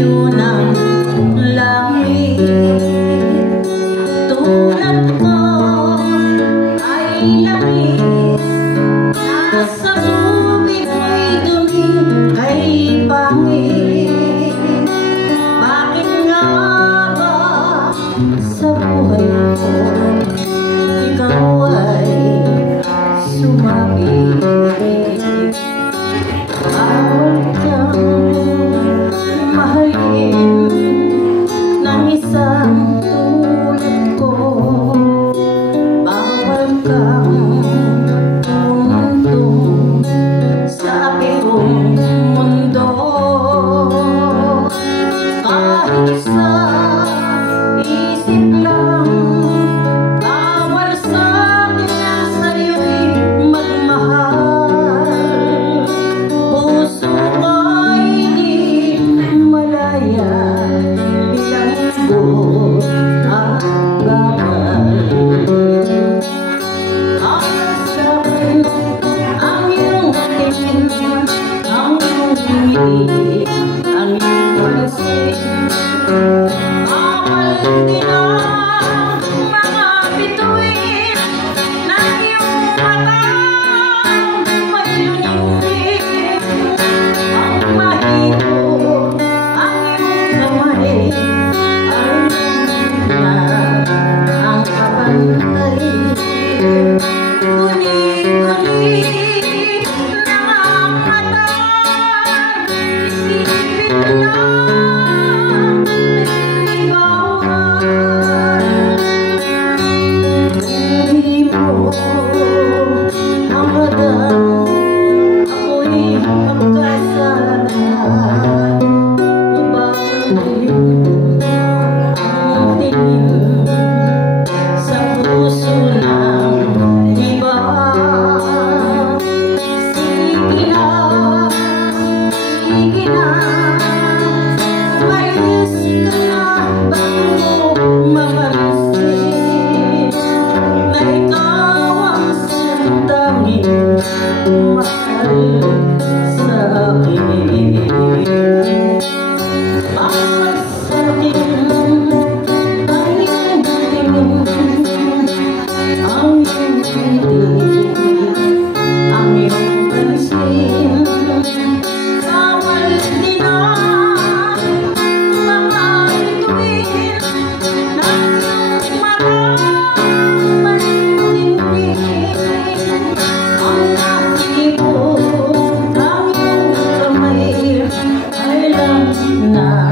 layo ng langit. Tulad ko ay langit, nasa tubig mo'y dumi kay pangit. Bakit nga ba sa buhay ko ikaw ay sumabit? Bawal kang mahalin ng isang tulad ko. Bawal kang tumundong sa aking mundo. Kahit sa isip lang, bawal sa akin na sa'yo'y magmahal. Puso ko'y di malaya, ilang buot ang bawal. Bawal sa'kin ang iyong tingin, ang iyong ngiti, ang iyong pansin. Bawal din ang mga bituin ng iyong matang may luningin. Ang mahigop ang iyong kamay ay na ang kabantay. Guni-guni ng ang mata, isipin na hindi mo hanggang ako'y magkasalanan. Ibalik ang tingin sa puso ng iba. Sige na, sige na, umalis ka na bago mamalis na ikaw ang siyang tanging mahal sa akin. Bawal sa'kin ang iyong tingin, ang iyong ngiti, ang iyong pansin. Bawal din ang mga bituin ng iyong matang may luningin. Ang nakikot, ang iyong kamay ay lang na